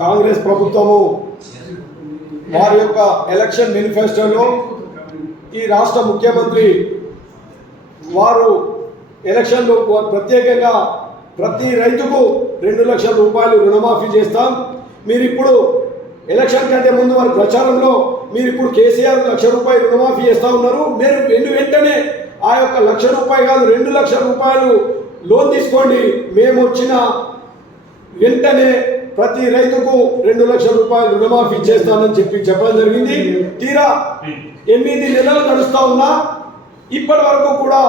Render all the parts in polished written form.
కాంగ్రెస్ ప్రభుత్వము వారి యొక్క ఎలక్షన్ మేనిఫెస్టోలో ఈ రాష్ట్ర ముఖ్యమంత్రి వారు ఎలక్షన్లో ప్రత్యేకంగా ప్రతి రైతుకు 2 లక్షల రూపాయలు రుణమాఫీ చేస్తాం. మీరు ఇప్పుడు ఎలక్షన్ కంటే ముందు వారి ప్రచారంలో మీరు ఇప్పుడు కేసీఆర్ 1 లక్ష రూపాయలు రుణమాఫీ చేస్తూ ఉన్నారు. మీరు వెంటనే ఆ యొక్క 1 లక్ష రూపాయలు కాదు 2 లక్షల రూపాయలు లోన్ తీసుకోండి, మేము వచ్చిన వెంటనే ప్రతి రైతుకు 2 లక్షల రూపాయలు రుణమాఫీ చేస్తానని చెప్పడం జరిగింది. తీరా 8 నెలలు నడుస్తూ ఉన్నా ఇప్పటి వరకు కూడా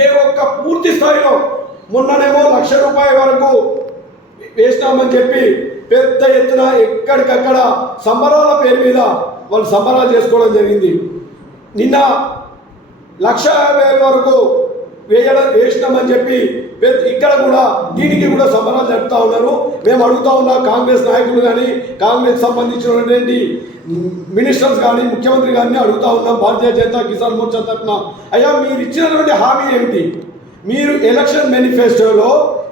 ఏ ఒక్క పూర్తి స్థాయిలో మొన్ననేమో 1 లక్ష రూపాయల వరకు వేసినామని చెప్పి పెద్ద ఎత్తున ఎక్కడికక్కడ సంబరాల పేరు మీద వాళ్ళు సంబరాలు చేసుకోవడం జరిగింది. నిన్న 1,50,000 వరకు వేసినామని చెప్పి ఇక్కడ కూడా దీనికి కూడా సంబరాలు జరుపుతూ ఉన్నారు. మేము అడుగుతా ఉన్నా కాంగ్రెస్ నాయకులు కానీ కాంగ్రెస్ సంబంధించినటువంటి మినిస్టర్స్ కానీ ముఖ్యమంత్రి కానీ అడుగుతా ఉన్నాం భారతీయ జనతా కిసాన్ మోర్చా తరఫున, అయ్యా మీరు ఇచ్చినటువంటి హామీ ఏమిటి? మీరు ఎలక్షన్ మేనిఫెస్టోలో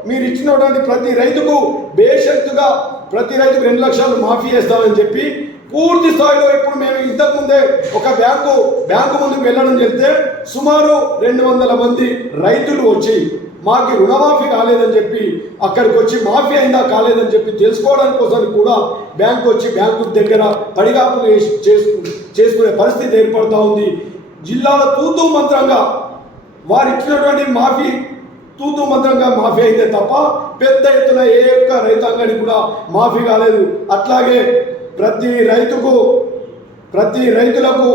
మీరు ఇచ్చినటువంటి ప్రతి రైతుకు బేషరతుగా ప్రతి రైతుకు 2 లక్షలు మాఫీ చేస్తామని చెప్పి పూర్తి స్థాయిలో ఇప్పుడు మేము ఇంతకుముందే ఒక బ్యాంకు ముందుకు వెళ్ళడం చెప్తే సుమారు 200 మంది రైతులు వచ్చి మాకు రుణమాఫీ కాలేదని చెప్పి అక్కడికి వచ్చి మాఫీ అయిందా కాలేదని చెప్పి తెలుసుకోవడానికి కోసం కూడా బ్యాంకు దగ్గర పడిగాపులు చేసుకునే పరిస్థితి ఏర్పడుతూ ఉంది. జిల్లాలో తూతూ మంత్రంగా వారు ఇచ్చినటువంటి మాఫీ తూతూ మంత్రంగా మాఫీ అయితే తప్ప పెద్ద ఎత్తున ఏ ఒక్క రైతాంగానికి కూడా మాఫీ కాలేదు. అట్లాగే ప్రతి రైతులకు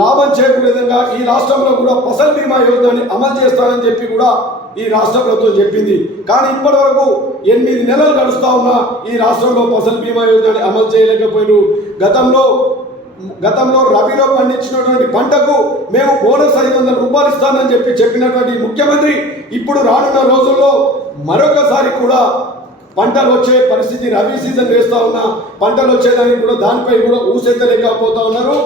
లాభం చేకూరే విధంగా ఈ రాష్ట్రంలో కూడా ఫసల్ బీమా యోజనని అమలు చేస్తానని చెప్పి కూడా ఈ రాష్ట్ర ప్రభుత్వం చెప్పింది. కానీ ఇప్పటి వరకు 8 నెలలు గడుస్తూ ఉన్నా ఈ రాష్ట్రంలో ఫసల్ బీమా యోజనని అమలు చేయలేకపోయారు. గతంలో రబీలో పండించినటువంటి పంటకు మేము బోనస్ 500 రూపాయలు ఇస్తానని చెప్పినటువంటి ముఖ్యమంత్రి ఇప్పుడు రానున్న రోజుల్లో మరొకసారి కూడా పంటలు వచ్చే పరిస్థితి, రబీ సీజన్ వేస్తూ ఉన్నా పంటలు వచ్చేదానికి కూడా దానిపై కూడా ఊసెత్తలేకపోతా ఉన్నారు.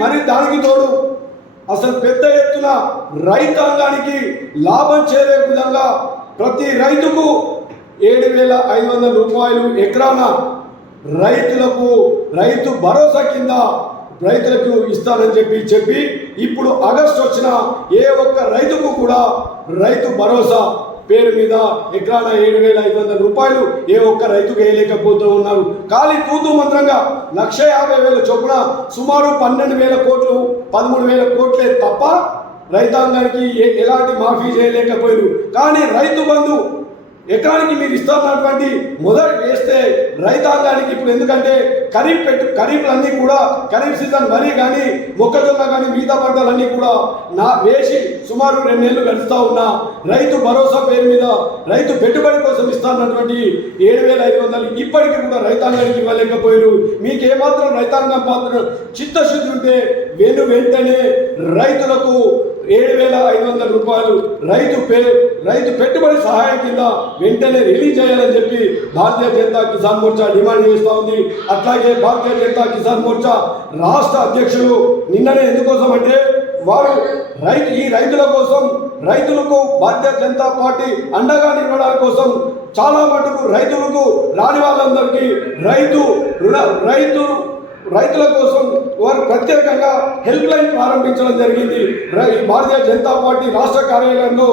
మరి దానికి తోడు అసలు పెద్ద ఎత్తున రైతాంగానికి లాభం చేరే విధంగా ప్రతి రైతుకు 7,500 రూపాయలు ఎకరాన రైతు భరోసా కింద రైతులకు ఇస్తానని చెప్పి ఇప్పుడు ఆగస్టు వచ్చిన ఏ ఒక్క రైతుకు కూడా రైతు భరోసా పేరు మీద ఎకరాన 7,500 రూపాయలు ఏ ఒక్క రైతుకు వేయలేకపోతూ ఉన్నారు. ఖాళీ తూతూ మంత్రంగా 1,50,000 చొప్పున సుమారు 12,000 కోట్లు 13,000 కోట్లే తప్ప రైతాంగానికి ఎలాంటి మాఫీ చేయలేకపోయారు. కానీ రైతు బంధు ఎకరానికి మీరు ఇస్తున్నటువంటి మొదటి వేస్తే రైతాంగానికి ఇప్పుడు ఎందుకంటే ఖరీఫ్లన్నీ కూడా ఖరీఫ్ సీజన్ వరి కానీ మొక్కజొన్న కానీ మిగతా పంటలన్నీ కూడా వేసి సుమారు 2 నెలలు గడుస్తూ ఉన్నా రైతు భరోసా పేరు మీద రైతు పెట్టుబడి కోసం ఇస్తున్నటువంటి 7,500 ఇప్పటికీ కూడా రైతాంగానికి ఇవ్వలేకపోయారు. మీకు ఏమాత్రం రైతాంగం పాత్ర చిత్తశుద్ధి ఉంటే వెంటనే రైతులకు 7,500 రూపాయలు రైతు పెట్టుబడి సహాయం కింద వెంటనే రిలీజ్ చేయాలని చెప్పి భారతీయ జనతా కిసాన్ మోర్చా డిమాండ్ చేస్తూ ఉంది. అట్లాగే భారతీయ జనతా కిసాన్ మోర్చా రాష్ట్ర అధ్యక్షులు నిన్ననే ఎందుకోసం అంటే వారు ఈ రైతుల కోసం రైతులకు భారతీయ జనతా పార్టీ అండగా నిలవడానికి కోసం చాలా మటుకు రైతులకు రాని వాళ్ళందరికీ రైతుల కోసం వారు ప్రత్యేకంగా హెల్ప్ లైన్ ప్రారంభించడం జరిగింది. భారతీయ జనతా పార్టీ రాష్ట్ర కార్యాలయంలో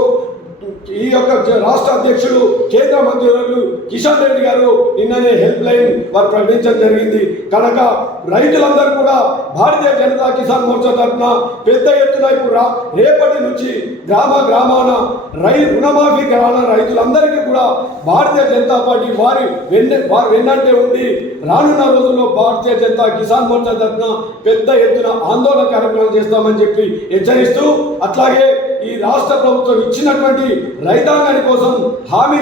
ఈ యొక్క రాష్ట్ర అధ్యక్షులు కేంద్ర మంత్రులు కిషన్ రెడ్డి గారు నిన్ననే హెల్ప్ లైన్ వారు ప్రకటించడం జరిగింది. కనుక రైతులందరూ కూడా భారతీయ జనతా కిసాన్ మోర్చా తరఫున పెద్ద ఎత్తున ఇప్పుడు రేపటి నుంచి గ్రామాన రుణమాఫీ గ్రామాల రైతులందరికీ కూడా భారతీయ జనతా పార్టీ వారి వెన్నంటే ఉండి రానున్న రోజుల్లో భారతీయ జనతా కిసాన్ మోర్చా తరఫున పెద్ద ఎత్తున ఆందోళన కార్యక్రమాలు చేస్తామని చెప్పి హెచ్చరిస్తూ, అట్లాగే ఈ రాష్ట్ర ప్రభుత్వం ఇచ్చినటువంటి రైతాంగాని కోసం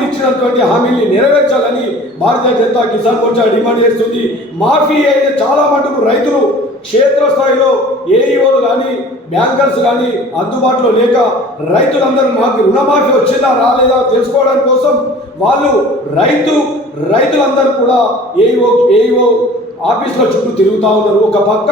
ఇచ్చినటువంటి హామీని నెరవేర్చాలని భారతీయ జనతా కిసాన్ మోర్చా డిమాండ్ చేస్తుంది. మాఫీ అయితే చాలా మటుకు రైతులు క్షేత్రస్థాయిలో ఏఈఓలు కానీ బ్యాంకర్స్ కానీ అందుబాటులో లేక రైతులందరూ మాకు రుణమాఫీ వచ్చిందా రాలేదా తెలుసుకోవడం కోసం వాళ్ళు రైతులందరూ కూడా ఏఈఓ ఆఫీసుల చుట్టూ తిరుగుతూ ఉన్నారు. ఒక పక్క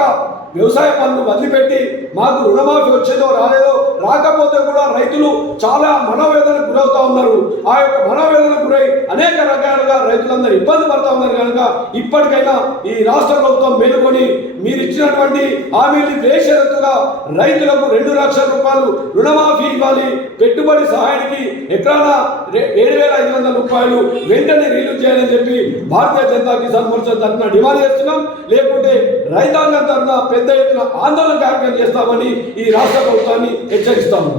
వ్యవసాయ పనులు వదిలిపెట్టి మాకు రుణమాఫీ వచ్చేదో రాలేదో రాకపోతే కూడా రైతులు చాలా మనోవేదనకు గురవుతా ఉన్నారు. ఆ యొక్క మనోవేదనకు గురై అనేక రకాలుగా రైతులందరూ ఇబ్బంది పడతా ఉన్నారు. కనుక ఇప్పటికైనా ఈ రాష్ట్ర ప్రభుత్వం మేలుకొని మీరు ఇచ్చినటువంటి హామీలు బేషరతుగా రైతులకు 2 లక్షల రూపాయలు రుణమాఫీ ఇవ్వాలి, పెట్టుబడి సహాయానికి ఎకరాన 7,500 రూపాయలు వెంటనే రిలీజ్ చేయాలని చెప్పి భారతీయ జనతా కిసాన్ మోర్చా తరఫున డిమాండ్ చేస్తున్నాం. లేకుంటే రైతాంగం తరఫున పెద్ద ఎత్తున ఆందోళన కార్యక్రమం చేస్తామని ఈ రాష్ట్ర ప్రభుత్వాన్ని హెచ్చరిస్తాము.